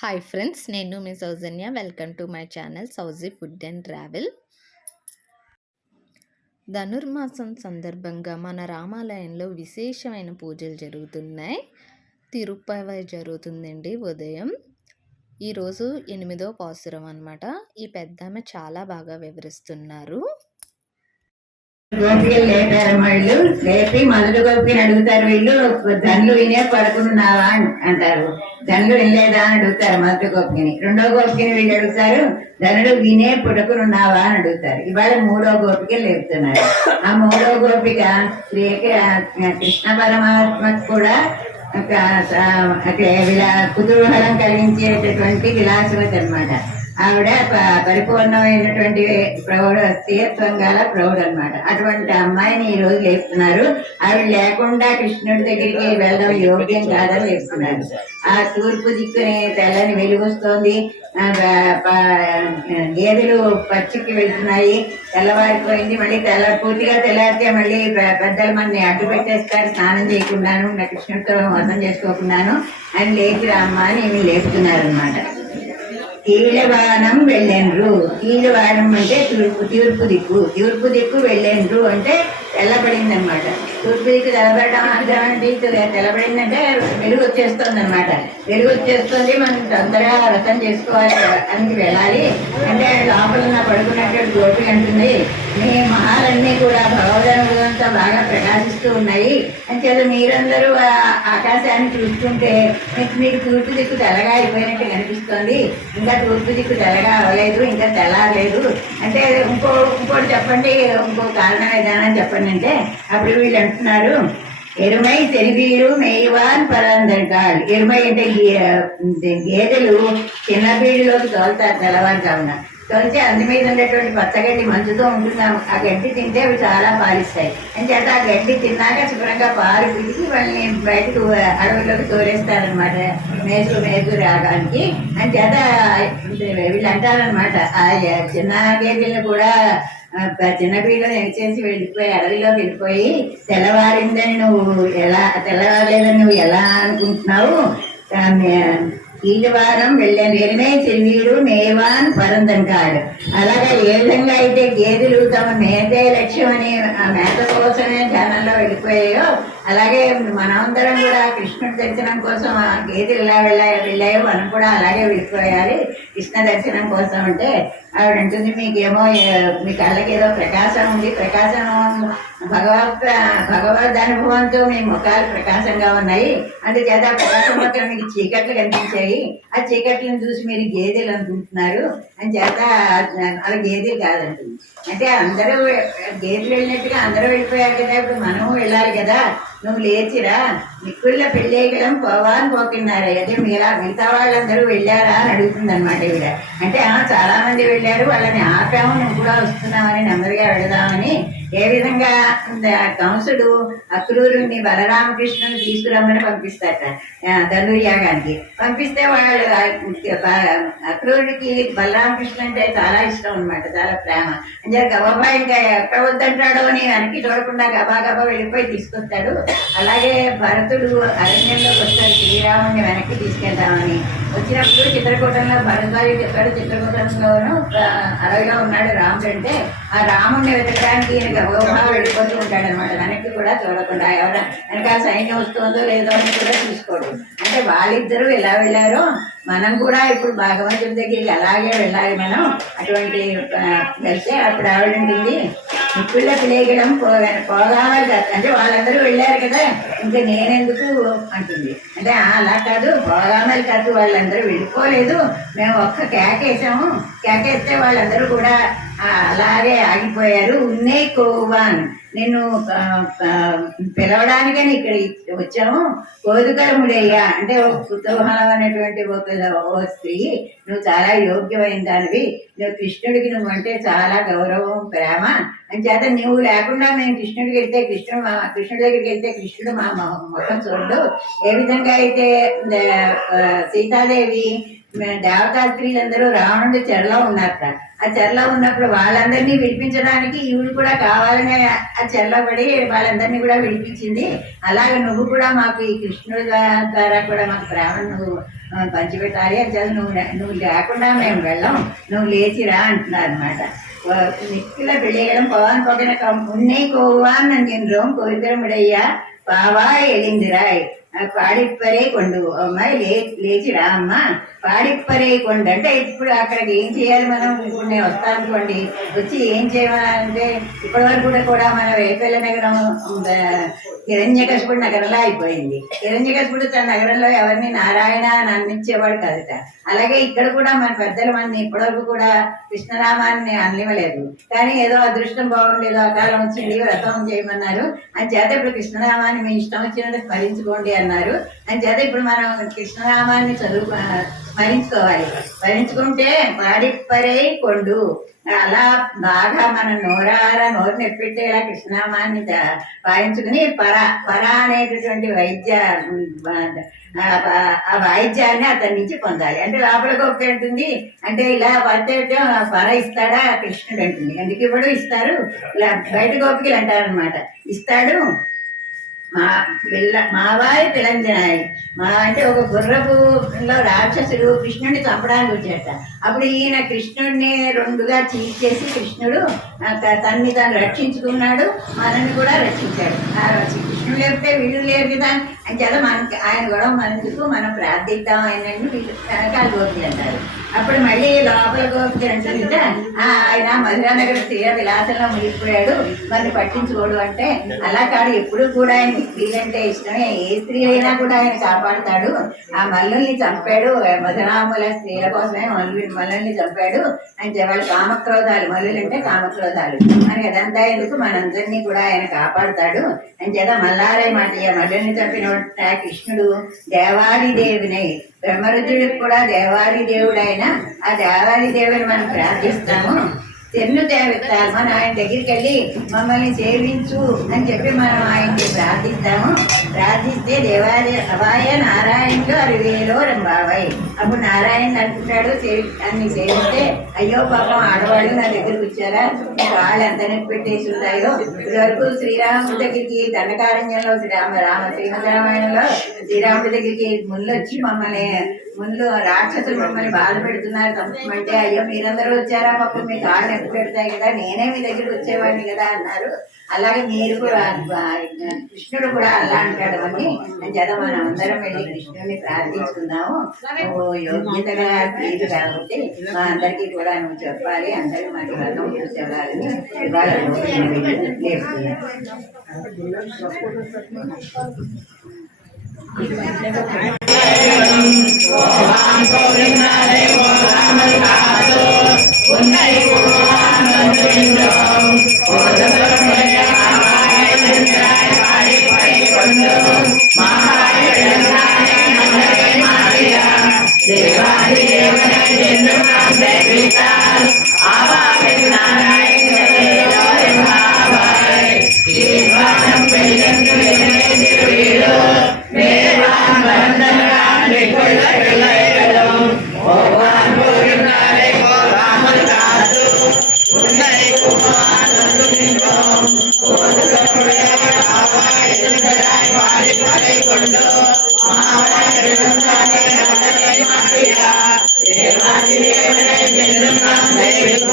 Hi friends నేను మీ Soujanya. Welcome to my channel Souji food and travel ధనుర్మాసం సందర్భంగా మన రామాలయంలో విశేషమైన పూజలు జరుగుతున్నాయి. తిరుపతి జరుగుతుందండి ఉదయం. ఈరోజు ఎనిమిదో పాసురం అనమాట ఈ పెద్దమ్మ చాలా బాగా వివరిస్తున్నారు. గోపికలు లేపారు వాళ్ళు లేపి మొదటి గోపికని అడుగుతారు వీళ్ళు. దండ్లు వినే పడుకున్నావా అని అంటారు. దండ్లు వినలేదా అని అడుగుతారు మొదటి గోపికని. రెండో గోపికని వీళ్ళు అడుగుతారు ధనుడు వినే పుడుకునున్నావా అని అడుగుతారు. ఇవాళ మూడో గోపిక లేపుతున్నారు. ఆ మూడో గోపిక శ్రీ కృష్ణ పరమాత్మకు కూడా ఒక విలా కుతూహలం కలిగించేటటువంటి విలాసవతి అన్నమాట. ఆవిడ ప- పరిపూర్ణమైనటువంటి ప్రౌఢ స్థిరత్వం గల ప్రౌఢ అనమాట అటువంటి అమ్మాయిని ఈ రోజు లేపుతున్నారు. ఆవిడ లేకుండా కృష్ణుడి దగ్గరికి వెళ్ళడం యోగ్యం కాదని లేపుతున్నారు. ఆ తూర్పు దిక్కుని తెల్లని వెలుగొస్తోంది గేదెలు పచ్చికి వెళ్తున్నాయి. తెల్లవారిపోయింది. మళ్ళీ తెల్ల పూర్తిగా తెల్లారితే మళ్ళీ పెద్దలు మనని అడ్డు పెట్టేస్తారు. స్నానం చేయకుండాను నా కృష్ణుడితో అర్థం చేసుకోకుండాను అని లేచి అమ్మ అని ఇవి లేపుతున్నారు అనమాట కీలవానం వెళ్ళండ్రు. కీలవానం అంటే తూర్పు తూర్పు దిక్కు. తూర్పు దిక్కు వెళ్ళండ్రు అంటే తెల్లబడింది అనమాట తూర్పు తెల్లబడడం అర్థం వెలుగు వచ్చేస్తుంది అనమాట వెలుగు వచ్చేస్తుంది మనం తొందరగా వ్రతం చేసుకోవాలి అని వెళ్ళాలి. అంటే లోపల నా పడుకున్నటువంటి గోపి అంటుంది మీ మహాలన్నీ కూడా భగవదంతా బాగా ప్రకాశిస్తూ ఉన్నాయి. అని చేత మీరందరూ ఆ ఆకాశాన్ని చూస్తుంటే మీకు తూర్పు దిక్కు తెల్లగా అయిపోయినట్టు కనిపిస్తోంది. ఇంకా తూర్పు దిక్కు తెల్లగా అవ్వలేదు ఇంకా తెల్లారలేదు. అంటే ఇంకో ఇంకోటి చెప్పండి ఇంకో కారణం ఏదైనా చెప్పండి. అంటే అప్పుడు వీళ్ళు అంటున్నారు ఎరుమై తెలివీరు మేయవాన్ పరందంటాడు ఎరుమై అంటే గేదెలు చిన్న బీడిలోకి తోలుతారు తెల్లవారుజామున. తొలిచి అందు మీద ఉండేటువంటి పచ్చగడ్డి మంచుతో ఉంటున్నాం. ఆ- గడ్డి తింటే అవి చాలా పాలిస్తాయి. అని చేత ఆ గడ్డి తిన్నాక శుభ్రంగా పాలు పిలిచి వాళ్ళని బయటకు అడవుల్లోకి తోలేస్తారనమాట మేసు మేసు రావడానికి అని చేత వీళ్ళు అంటారనమాట ఆ చిన్న గేదెలను కూడా చిన్నపిల్లలు ప- వెళ్ళిపోయి అడవిలోకి వెళ్ళిపోయి తెల్లవారిందని నువ్వు ఎలా తెల్లవారలేదని నువ్వు ఎలా అనుకుంటున్నావు? ఈదివారం వెళ్ళాను ఎరిమే చెల్వీడు మేవాన్ పరందంటాడు అలాగా ఏ విధంగా అయితే గేదెలు తమ మేదే లక్ష్యం అని ఆ మేత కోసమే ధ్యానంలో వెళ్ళిపోయాయో అలాగే మనమందరం కూడా కృష్ణుడి దర్శనం కోసం ఆ గేదెలు ఎలా వెళ్ళా వెళ్ళాయో మనం కూడా అలాగే వెళ్ళిపోయాలి. కృష్ణ దర్శనం కోసం అంటే ఆవిడ అంటుంది మీకేమో మీ కళ్ళకి ఏదో ప్రకాశం ఉంది ప్రకాశం భగవత్ భగవద్ అనుభవంతో మీ ముఖాలు ప్రకాశంగా ఉన్నాయి. అందుచేత ప్రకాశం మొత్తం మీకు చీకట్లు కనిపించాయి. ఆ చీకట్లను చూసి మీరు గేదెలు అనుకుంటున్నారు అని చేత అవి గేదెలు కాదంటుంది అంటే అందరూ గేదెలు వెళ్ళినట్టుగా అందరూ వెళ్ళిపోయారు కదా ఇప్పుడు మనం వెళ్ళాలి కదా నువ్వు లేచిరా నిక్కుళ్ళ పెళ్ళేయగలం పోవాలని పోకిన్నారు అదే మీరా మిగతా వాళ్ళందరూ వెళ్ళారా అని అడుగుతుంది అనమాట ఈవిడ. అంటే చాలా మంది వెళ్ళారు వాళ్ళని ఆపాము నువ్వు కూడా వస్తున్నామని నెమ్మదిగా వెళదామని ఏ విధంగా కంసుడు అక్రూరుని బలరామకృష్ణుని తీసుకురమ్మని పంపిస్తాట ధనుర్యాగానికి పంపిస్తే వాళ్ళు అక్రూరుడికి బలరామకృష్ణ అంటే చాలా ఇష్టం అనమాట చాలా ప్రేమ. అంటే గబాబా ఇంకా ఎక్కడ వద్దంటాడో అని వెనక్కి చూడకుండా గబా గబా వెళ్ళిపోయి తీసుకొస్తాడు. అలాగే భరతుడు అరణ్యంలోకి వస్తాడు శ్రీరాముని వెనక్కి తీసుకెళ్తామని. వచ్చినప్పుడు చిత్రకూటంలో భరద్వాజు చెప్పాడు చిత్రకూటంలోనూ అరవిలో ఉన్నాడు రాముడు అంటే ఆ రాముడిని వెతకడానికి ఈయన గబగబా వెళ్ళిపోతూ ఉంటాడు అనమాట వెనక్కి కూడా చూడకుండా ఎవరు వెనకాల సైన్యం వస్తుందో లేదో అని కూడా చూసుకోడు. అంటే వాళ్ళిద్దరూ ఎలా వెళ్ళారో మనం కూడా ఇప్పుడు భగవంతుడి దగ్గరికి అలాగే వెళ్ళాలి మనం. అటువంటి వెళ్తే అప్పుడు ఆవిడ ఉంటుంది మిక్కుళ్ళ పోగా పోగావాలి కదా అంటే వాళ్ళందరూ వెళ్ళారు కదా. ఇంకా నేనెందుకు అంటుంది. అంటే అలా కాదు. పోగామని కాదు. వాళ్ళందరూ వెళ్ళిపోలేదు. మేము ఒక్క కేకేసాము. కేకేస్తే వాళ్ళందరూ కూడా అలాగే ఆగిపోయారు. ఉన్నే కోవాన్. నేను ఆ, పిలవడానికని ఇక్కడ వచ్చాము. కోదుకలముడయ్యా అంటే ఒక కుతూహలం అనేటువంటి ఒక స్త్రీ నువ్వు చాలా యోగ్యమైన దానివి. నువ్వు కృష్ణుడికి నువ్వు అంటే చాలా గౌరవం ప్రేమ. అని చేత నువ్వు లేకుండా మేము కృష్ణుడికి వెళ్తే కృష్ణుడు మా కృష్ణుడి దగ్గరికి వెళ్తే కృష్ణుడు మా ముఖం చూడడు. ఏ విధంగా అయితే సీతాదేవి దేవతా అందరూ రావణుడు చెరలో ఉన్నారట. ఆ చెరలో ఉన్నప్పుడు వాళ్ళందరినీ విడిపించడానికి ఈవిడు కూడా కావాలనే ఆ చెరలో పడి వాళ్ళందరినీ కూడా విడిపించింది. అలాగే నువ్వు కూడా మాకు ఈ కృష్ణుడు ద్వారా కూడా మాకు ప్రేమను నువ్వు పంచిపెట్టాలి అని చదువు నువ్వు నువ్వు లేకుండా మేము వెళ్ళాం. నువ్వు లేచిరా అంటున్నారు అనమాట నిక్కుల పెళ్ళేయడం పవన్ పక్కన ఉన్నాయి కోవా అని నేను రోమ్ కోరిద్దరముడయ్యా பாவா எழுந்திராய் పాడిప్పరే కొండు అమ్మాయి లే లేచిరా అమ్మ పాడిప్పరే కొండు అంటే ఇప్పుడు అక్కడికి ఏం చేయాలి మనం ఇప్పుడు నేను వస్తాను అనుకోండి వచ్చి ఏం చేయాలంటే ఇప్పటి వరకు కూడా కూడా మన వేపల్ల నగరం హిరణ్యకశిపుడు నగరంలో అయిపోయింది హిరణ్యకశిపుడు తన నగరంలో ఎవరిని నారాయణ అని అందించేవాడు కదట అలాగే ఇక్కడ కూడా మన పెద్దలు మన ఇప్పటివరకు కూడా కృష్ణరామాన్ని అనలేవలేదు కానీ ఏదో అదృష్టం బాగుంది ఏదో అకాలం వచ్చింది వ్రతం చేయమన్నారు. అని చేత ఇప్పుడు కృష్ణరామాన్ని మీ ఇష్టం వచ్చినట్టు స్మరించుకోండి అన్నారు. అని చేత ఇప్పుడు మనం కృష్ణరామాన్ని చదువు స్మరించుకోవాలి. స్మరించుకుంటే పాడిప్పరే కొండు. అలా బాగా మన నోరార నోరు నెప్పెట్టేలా కృష్ణనామాన్ని ద- వాయించుకుని పర పర అనేటటువంటి వైద్య ఆ, వాయిద్యాన్ని అతని నుంచి పొందాలి. అంటే లోపల ఒకటి ఉంటుంది అంటే ఇలా పడితే పర ఇస్తాడా కృష్ణుడు అంటుంది. ఎందుకు ఇవ్వడు? ఇస్తారు. ఇలా బయట గోపికలు అంటారనమాట ఇస్తాడు మా పిల్ల మావాయి పిలంజనాయి. మా అంటే ఒక గుర్రపులో రాక్షసుడు కృష్ణుడిని చంపడానికి వచ్చాట అప్పుడు ఈయన కృష్ణుడిని రెండుగా చీల్చేసి కృష్ణుడు తన్ని తాను రక్షించుకున్నాడు. మనల్ని కూడా రక్షించాడు. ఆ రోజు. కృష్ణుడు లేపితే వీళ్ళు లేరు కదా అని. చాలా మనకి ఆయన గొడవ మనకు మనం ప్రార్థిద్దాం ఆయనని వీళ్ళు కనకాలు గోపికలు అంటారు అప్పుడు మళ్ళీ లోపల గోపికలు అంటారు "ఆ, ఆయన మధురానగర్ స్త్రీ విలాసంలో మునిగిపోయాడు. మరి పట్టించుకోడు అంటే అలా కాదు. ఎప్పుడు కూడా ఆయనకి స్త్రీలంటే ఇష్టమే. ఏ స్త్రీ అయినా కూడా ఆయన కాపాడుతాడు. ఆ మల్లుల్ని చంపాడు. మధురాముల స్త్రీల కోసమే మల్లు మల్లుల్ని చంపాడు. అంటే వాళ్ళ కామక్రోధాలు. మల్లులు అంటే కామక్రోధాలు. మనకి అదంతా ఎందుకు? మనందరినీ కూడా ఆయన కాపాడుతాడు. అని చేత మల్లారే మాట మల్లుల్ని చంపిన కృష్ణుడు దేవాది దేవుని బ్రహ్మరుద్రుడికి కూడా దేవాది దేవుడైన ఆ దేవాది దేవుని మనం ప్రార్థిస్తాము. తెన్ను దేవతాలు మనం ఆయన దగ్గరికి వెళ్ళి మమ్మల్ని సేవించు అని చెప్పి మనం ఆయన్ని ప్రార్థిస్తాము. ప్రార్థిస్తే దేవాలయ అవాయ నారాయణుడు అరివేలో రంబాబాయ్ అప్పుడు నారాయణ అంటున్నాడు సేవి అన్ని సేవిస్తే అయ్యో పాపం ఆడవాళ్ళు నా దగ్గరికి చూసారా వాళ్ళు ఎంత నొప్పి పెట్టేసి ఉన్నాయో ఇదివరకు శ్రీరాముడి దగ్గరికి దండకారణ్యంలో శ్రీరామ రామ శ్రీమదరామాయణంలో శ్రీరాముడి దగ్గరికి ముళ్ళు వచ్చి మమ్మల్ని ముందు రాక్షసులు మమ్మల్ని బాధ పెడుతున్నారు అంటే అయ్యో మీరందరూ వచ్చారా? పాపం మీ కాళ్ళు ఎక్కువ పెడతాయి కదా నేనే మీ దగ్గరికి వచ్చేవాడిని కదా అన్నారు. అలాగే మీరు కూడా కృష్ణుడు కూడా అలా అంటాడు అని చేత మనం అందరం వెళ్ళి కృష్ణుడిని ప్రార్థించుకుందాము. నువ్వు యోగ్యతగా తీరు కాబట్టి మా అందరికీ కూడా నువ్వు చెప్పాలి అందరూ మా రథం చూసేవాళ్ళని ఇవాళ அதை கொண்டு மாணவர்களிடம் தானே கடலை மாற்றியா தேவாதி தேவனை என்றும் நாம் கைவிடும்